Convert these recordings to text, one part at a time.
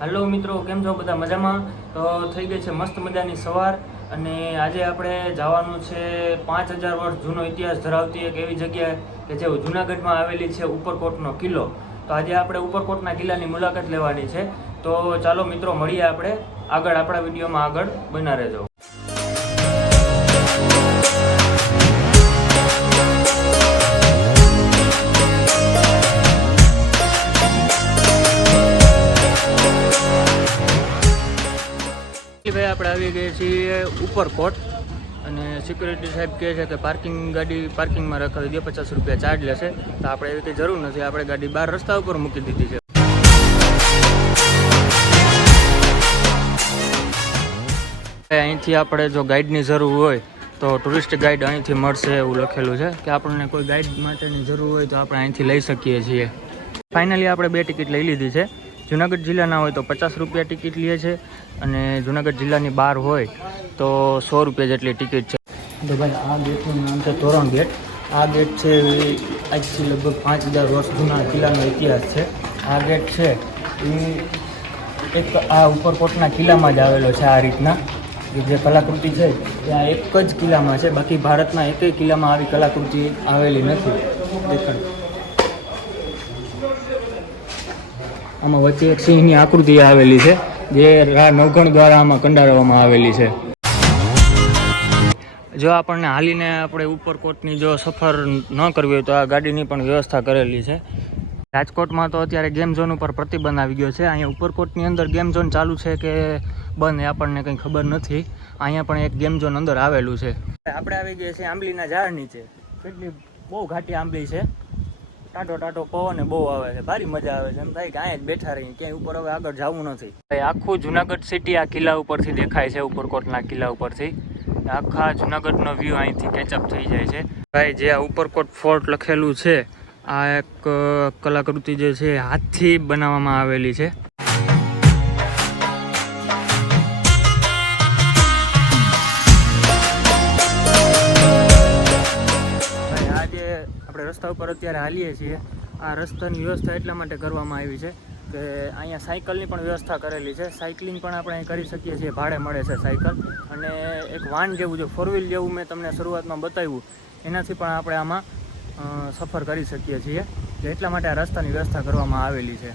હાલો મિત્રો, કેમ છો બધા મજામાં? તો થઈ ગઈ છે મસ્ત મજાની સવાર અને આજે આપણે જવાનું છે પાંચ હજાર વર્ષ જૂનો ઇતિહાસ ધરાવતી એક એવી જગ્યા કે જે જુનાગઢમાં આવેલી છે ઉપરકોટનો કિલ્લો. તો આજે આપણે ઉપરકોટના કિલ્લાની મુલાકાત લેવાની છે. તો ચાલો મિત્રો, મળીએ આપણે. આગળ આપણા વિડીયોમાં આગળ. બના રહેજો. આવી ગઈએ છીએ ઉપરકોટ અને સિક્યુરિટી સાહેબ કહે છે કે પાર્કિંગ ગાડી પાર્કિંગમાં રખાવી દે, પચાસ રૂપિયા ચાર્જ લેશે. તો આપણે એવી કંઈ જરૂર નથી, આપણે ગાડી બહાર રસ્તા ઉપર મૂકી દીધી છે. અહીંથી આપણે જો ગાઈડની જરૂર હોય, તો ટુરિસ્ટ ગાઈડ અહીંથી મળશે એવું લખેલું છે. કે આપણને કોઈ ગાઈડ માટેની જરૂર હોય તો આપણે અહીંથી લઈ શકીએ છીએ. ફાઇનલી આપણે બે ટિકિટ લઈ લીધી છે. જુનાગઢ જિલ્લાના હોય તો પચાસ રૂપિયા ટિકિટ લે છે અને જુનાગઢ જિલ્લાની બહાર હોય તો સો રૂપિયા જેટલી ટિકિટ છે. તો ભાઈ, આ ગેટનું નામ છે તોરણ ગેટ આ ગેટ છે આજથી લગભગ પાંચ હજાર વર્ષ જૂના કિલ્લાનો ઇતિહાસ છે. આ ગેટ છે એ એક આ ઉપરકોટના કિલ્લામાં જ આવેલો છે આ રીતના. જે કલાકૃતિ છે ત્યાં એક જ કિલ્લામાં છે. બાકી ભારતના એકેય કિલ્લામાં આવી કલાકૃતિ આવેલી નથી. દેખાડ. આમાં વચ્ચે એક સિંહની આકૃતિ આવેલી છે, જે રા નવગણ દ્વારા આમાં કંડારવામાં આવેલી છે. જો આપણને હાલીને આપણે ઉપરકોટની જો સફર ન કરવી હોય તો આ ગાડીની પણ વ્યવસ્થા કરેલી છે. રાજકોટમાં તો અત્યારે ગેમ ઝોન ઉપર પ્રતિબંધ આવી ગયો છે. અહીંયા ઉપરકોટની અંદર ગેમ ઝોન ચાલુ છે કે બંધ એ આપણને કંઈ ખબર નથી. અહીંયા પણ એક ગેમ ઝોન અંદર આવેલું છે. આપણે આવી ગયા છીએ આંબલીના ઝાડ નીચે. કેટલી બહુ ઘાટી આંબલી છે. ટાટો ટાટો પવન બહુ આવે છે, ભારી મજા આવે છે. એમ થાય કે અહીંયા જ બેઠા રહીએ, ક્યાંય ઉપર હવે આગળ જવું નથી. આખું જુનાગઢ સિટી આ કિલ્લા ઉપરથી દેખાય છે, ઉપરકોટના કિલ્લા ઉપરથી. આખા જુનાગઢનો વ્યૂ અહીંથી કેચઅપ થઈ જાય છે. ભાઈ, જે આ ઉપરકોટ ફોર્ટ લખેલું છે, આ એક કલાકૃતિ જે છે હાથથી બનાવવામાં આવેલી છે. ઉપર અત્યારે હાલીએ છીએ. આ રસ્તાની વ્યવસ્થા એટલા માટે કરવામાં આવી છે કે અહીંયા સાયકલની પણ વ્યવસ્થા કરેલી છે. સાયકલિંગ પણ આપણે અહીં કરી શકીએ છીએ. ભાડે મળે છે સાયકલ. અને એક વાન જેવું જે ફોર વ્હીલ જેવું મેં તમને શરૂઆતમાં બતાવ્યું, એનાથી પણ આપણે આમાં સફર કરી શકીએ છીએ. એટલા માટે આ રસ્તાની વ્યવસ્થા કરવામાં આવેલી છે.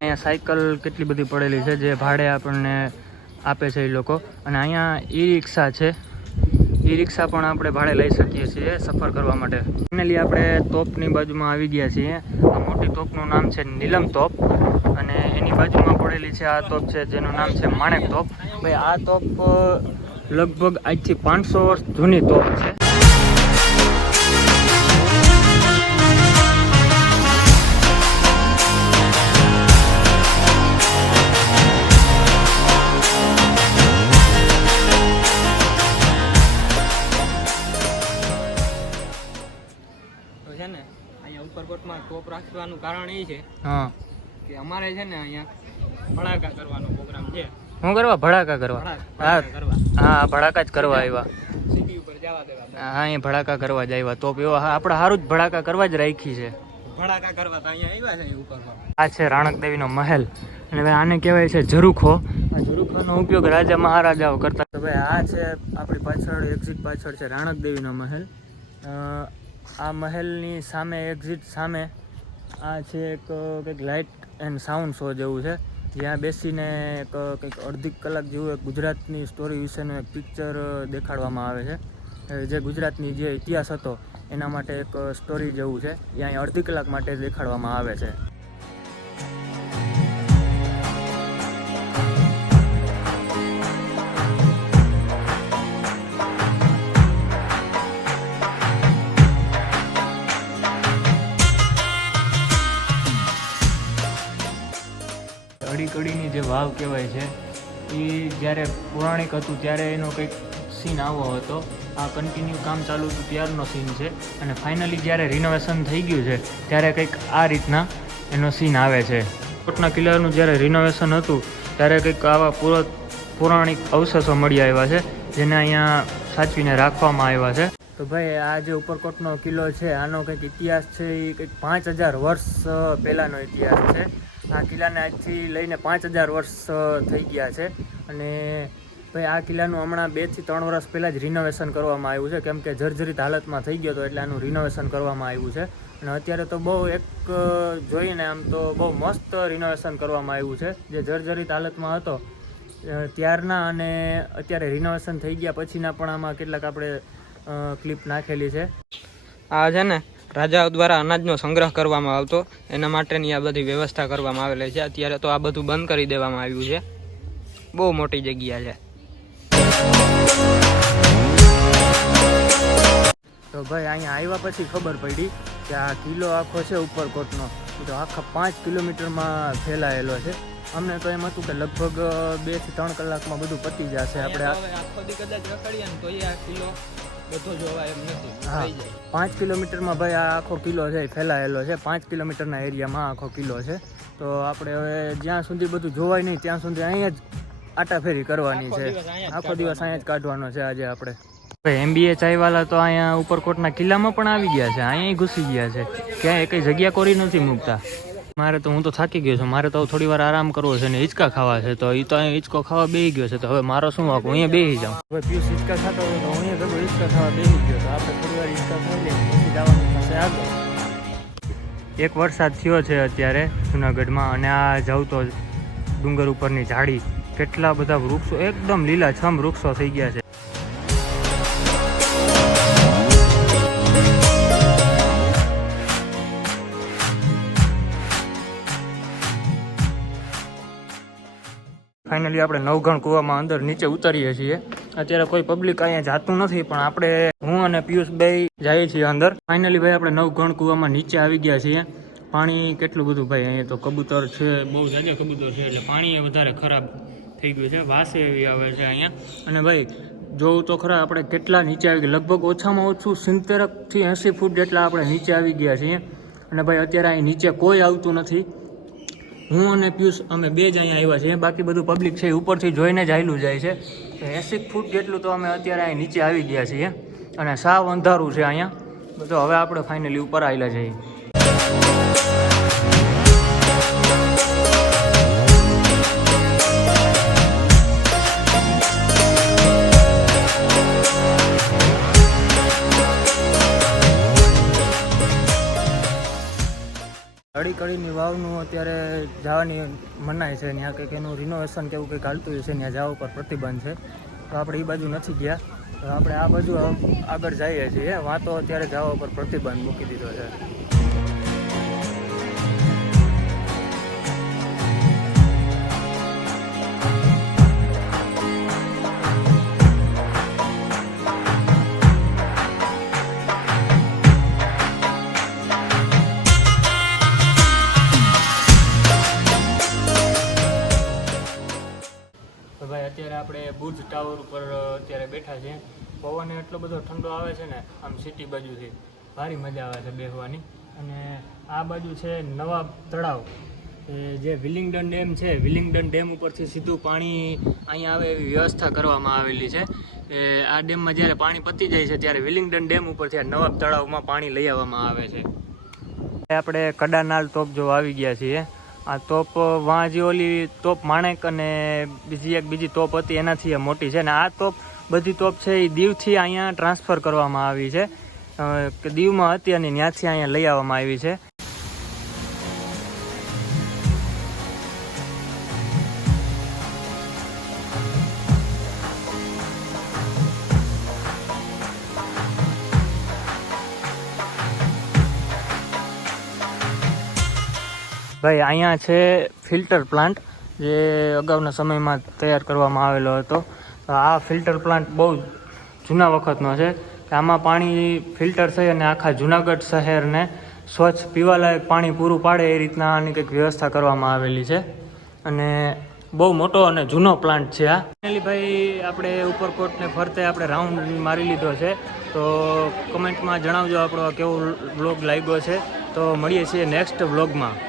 અહીંયા સાયકલ કેટલી બધી પડેલી છે, જે ભાડે આપણને આપે છે એ લોકો. અને અહીંયા ઈ રિક્ષા છે. ઈ રિક્ષા પણ આપણે ભાડે લઈ શકીએ છીએ સફર કરવા માટે. ફાઇનલી આપણે તોપની બાજુમાં આવી ગયા છીએ. આ મોટી તોપનું નામ છે નીલમ તોપ અને એની બાજુમાં પડેલી છે આ તોપ છે જેનું નામ છે માણેક તોપ. ભાઈ, આ તોપ લગભગ આજથી પાંચસો વર્ષ જૂની તોપ છે. છે ને અહીંયા ઉપરકોટમાં ટોપ રાખવાનું કારણ એ છે હા. કે અમારે છે ને અહીંયા ભડાકા કરવાનો પ્રોગ્રામ છે. શું કરવા? ભડાકા કરવા? હા. કરવા. હા ભડાકા જ કરવા આવ્યા. સિટી ઉપર જવા દેવા. હા અહીંયા ભડાકા કરવા જ આવ્યા. તો એવો હા આપણે સારું જ ભડાકા કરવા જ રાખી છે. ભડાકા કરવા તો અહીંયા આવ્યા છે ઉપરકોટ. આ છે રાણક દેવીનો મહેલ. અને ભાઈ આને કહેવાય છે ઝરૂખો. આ ઝરૂખોનો ઉપયોગ રાજા મહારાજાઓ કરતા. તો ભાઈ આ છે આપણી પાછળ એક્ઝિટ પાછળ છે રાણક દેવીનો મહેલ. આ મહેલની સામે એક્ઝિટ સામે, આ છે એક કંઈક લાઇટ એન્ડ સાઉન્ડ શો જેવું છે. જ્યાં બેસીને એક કંઈક અડધી કલાક જેવું એક ગુજરાતની સ્ટોરી વિશેનું એક પિક્ચર દેખાડવામાં આવે છે. જે ગુજરાતની જે ઇતિહાસ હતો, એના માટે એક સ્ટોરી જેવું છે. એ અહીં અડધી કલાક માટે દેખાડવામાં આવે છે. વાવ કહેવાય છે. એ જ્યારે પૌરાણિક હતું ત્યારે એનો કંઈક સીન આવો હતો. આ કન્ટિન્યુ કામ ચાલુ હતું ત્યારનો સીન છે. અને ફાઇનલી જ્યારે રિનોવેશન થઈ ગયું છે, ત્યારે કંઈક આ રીતના એનો સીન આવે છે. કોટના કિલ્લાનું જ્યારે રિનોવેશન હતું, ત્યારે કંઈક આવા પૂરો, પૌરાણિક અવશેષો મળી આવ્યા છે, જેને અહીંયા સાચવીને રાખવામાં આવ્યા છે. તો ભાઈ, આ જે ઉપરકોટનો કિલ્લો છે, આનો કંઈક ઇતિહાસ છે એ કંઈક પાંચ હજાર વર્ષ પહેલાંનો ઇતિહાસ છે. આ કિલ્લાને આજથી લઈને પાંચ હજાર વર્ષ થઈ ગયા છે. અને ભાઈ, આ કિલ્લાનું હમણાં બેથી ત્રણ વર્ષ પહેલાં જ રિનોવેશન કરવામાં આવ્યું છે. કેમ કે જર્જરિત હાલતમાં થઈ ગયો હતો એટલે આનું રિનોવેશન કરવામાં આવ્યું છે. અને અત્યારે તો બહુ એક જોઈને આમ તો બહુ મસ્ત રિનોવેશન કરવામાં આવ્યું છે. જે જર્જરિત હાલતમાં હતો ત્યારના અને અત્યારે રિનોવેશન થઈ ગયા પછીના પણ આમાં કેટલાક આપણે ક્લિપ નાખેલી છે. આ છે ને રાજાઓ દ્વારા અનાજનો સંગ્રહ કરવામાં આવતો એના માટેની આ બધી વ્યવસ્થા કરવામાં આવેલી છે. અત્યારે તો આ બધું બંધ કરી દેવામાં આવ્યું છે. બહુ મોટી જગ્યા છે. તો ભાઈ અહીંયા આવ્યા પછી ખબર પડી કે આ કિલ્લો આખો છે ઉપરકોટનો. તો આખા પાંચ કિલોમીટરમાં ફેલાયેલો છે. અમને તો એમ હતું કે લગભગ બેથી ત્રણ કલાકમાં બધું પતી જશે આપણે આખો દી કદાચ રખડીએ ને તો આ કિલ્લો બધો જોવા એમ નથી. હા. પાંચ કિલોમીટરમાં ભાઈ આ આખો કિલ્લો છે ફેલાયેલો છે. પાંચ કિલોમીટરના એરિયામાં આખો કિલ્લો છે. તો આપણે હવે જ્યાં સુધી બધું જોવાય નહીં ત્યાં સુધી અહીંયા જ આટાફેરી કરવાની છે. આખો દિવસ અહીંયા જ કાઢવાનો છે આજે આપણે. એમબીએ ચાઈવાલા તો અહીંયા ઉપરકોટના કિલ્લામાં પણ આવી ગયા છે. અહીંયા ઘૂસી ગયા છે. ક્યાંય કઈ જગ્યા કોરી નથી મૂકતા. મારે તો હું તો થાકી ગયો છું. મારે તો થોડી વાર આરામ કરવો છે ને હિંચકા ખાવા છે. તો એ તો અહીંયા હિંચકો ખાવા બેસી ગયો છે. તો હવે મારો શું વાંક? હું અહીંયા બેસી જાઉં. હવે પિયુષ હિંચકા ખાતો હોય તો હું એક વરસાદ થયો છે અત્યારે જુનાગઢમાં અને આ જાઉં તો ડુંગર ઉપરની ઝાડી. કેટલા બધા વૃક્ષો, એકદમ લીલાછમ વૃક્ષો થઈ ગયા છે. ફાઇનલી આપણે નવઘણ કૂવામાં અંદર નીચે ઉતરીએ છીએ. અત્યારે કોઈ પબ્લિક અહીંયા જાતું નથી, પણ આપણે હું અને પિયુષભાઈ જઈએ છીએ અંદર. ફાઇનલી ભાઈ, આપણે નવ ગણ કૂવામાં નીચે આવી ગયા છીએ. પાણી કેટલું બધું ભાઈ, અહીંયા તો કબૂતર છે, બહુ જાજા કબૂતર છે, એટલે પાણી વધારે ખરાબ થઈ ગયું છે, વાસે એવી આવે છે અહીંયા. અને ભાઈ, જોવું તો ખરા, આપણે કેટલા નીચે આવી ગયા. લગભગ ઓછામાં ઓછું સિત્તેરથી એંસી ફૂટ જેટલા આપણે નીચે આવી ગયા છીએ. અને ભાઈ, અત્યારે અહીં નીચે કોઈ આવતું નથી. હું અને પિયુષ, અમે બે જ અહીંયા આવ્યા છીએ. બાકી બધું પબ્લિક છે ઉપરથી જોઈને જ આવેલું જાય છે. એંસી ફૂટ જેટલું તો અમે અત્યારે અહીં નીચે આવી ગયા છીએ. અને સાવ અંધારું છે અહીંયા. તો હવે આપણે ફાઇનલી ઉપર આવેલા છીએ. કડી કડીની વાવનું અત્યારે જવાની મનાય છે. ત્યાં કંઈક એનું રિનોવેશન કે એવું કંઈક હાલતું છે. ત્યાં જવા ઉપર પ્રતિબંધ છે. તો આપણે એ બાજુ નથી ગયા. તો આપણે આ બાજુ આગળ જઈએ છીએ. વાં તો અત્યારે જવા ઉપર પ્રતિબંધ મૂકી દીધો છે. તો ભાઈ, અત્યારે આપણે ભુજ ટાવર ઉપર અત્યારે બેઠા છીએ. પવન એટલો બધો ઠંડો આવે છે ને, આમ સિટી બાજુથી ભારી મજા આવે છે બેસવાની અને આ બાજુ છે નવાબ તળાવ. જે વિલિંગડન ડેમ છે, વિલિંગડન ડેમ ઉપરથી સીધું પાણી અહીંયા આવે એવી વ્યવસ્થા કરવામાં આવેલી છે. એ, આ ડેમમાં જ્યારે પાણી પતી જાય છે, ત્યારે વિલિંગડન ડેમ ઉપરથી આ નવાબ તળાવમાં પાણી લઈ આવવામાં આવે છે. આપણે કડાનાલ તોપ જો આવી ગયા છીએ. આ તોપ વાં જે ઓલી તોપ માણેક અને બીજી એક બીજી તોપ હતી, એનાથી એ મોટી છે. અને આ તોપ, બધી તોપ છે એ દીવથી અહીંયા ટ્રાન્સફર કરવામાં આવી છે. દીવમાં હતી અને ત્યાંથી અહીંયા લઈ આવવામાં આવી છે. ભાઈ, અહીંયા છે ફિલ્ટર પ્લાન્ટ જે અગાઉના સમયમાં તૈયાર કરવામાં આવેલો હતો. આ ફિલ્ટર પ્લાન્ટ બહુ જૂના વખતનો છે આમાં પાણી ફિલ્ટર થઈ અને આખા જુનાગઢ શહેરને સ્વચ્છ પીવાલાયક પાણી પૂરું પાડે એ રીતના આની કંઈક વ્યવસ્થા કરવામાં આવેલી છે. અને બહુ મોટો અને જૂનો પ્લાન્ટ છે આ. ભાઈ, આપણે ઉપરકોટને ફરતે આપણે રાઉન્ડ મારી લીધો છે. તો કમેન્ટમાં જણાવજો આપણો કેવો વ્લોગ લાગ્યો છે. તો મળીએ છીએ નેક્સ્ટ વ્લોગમાં.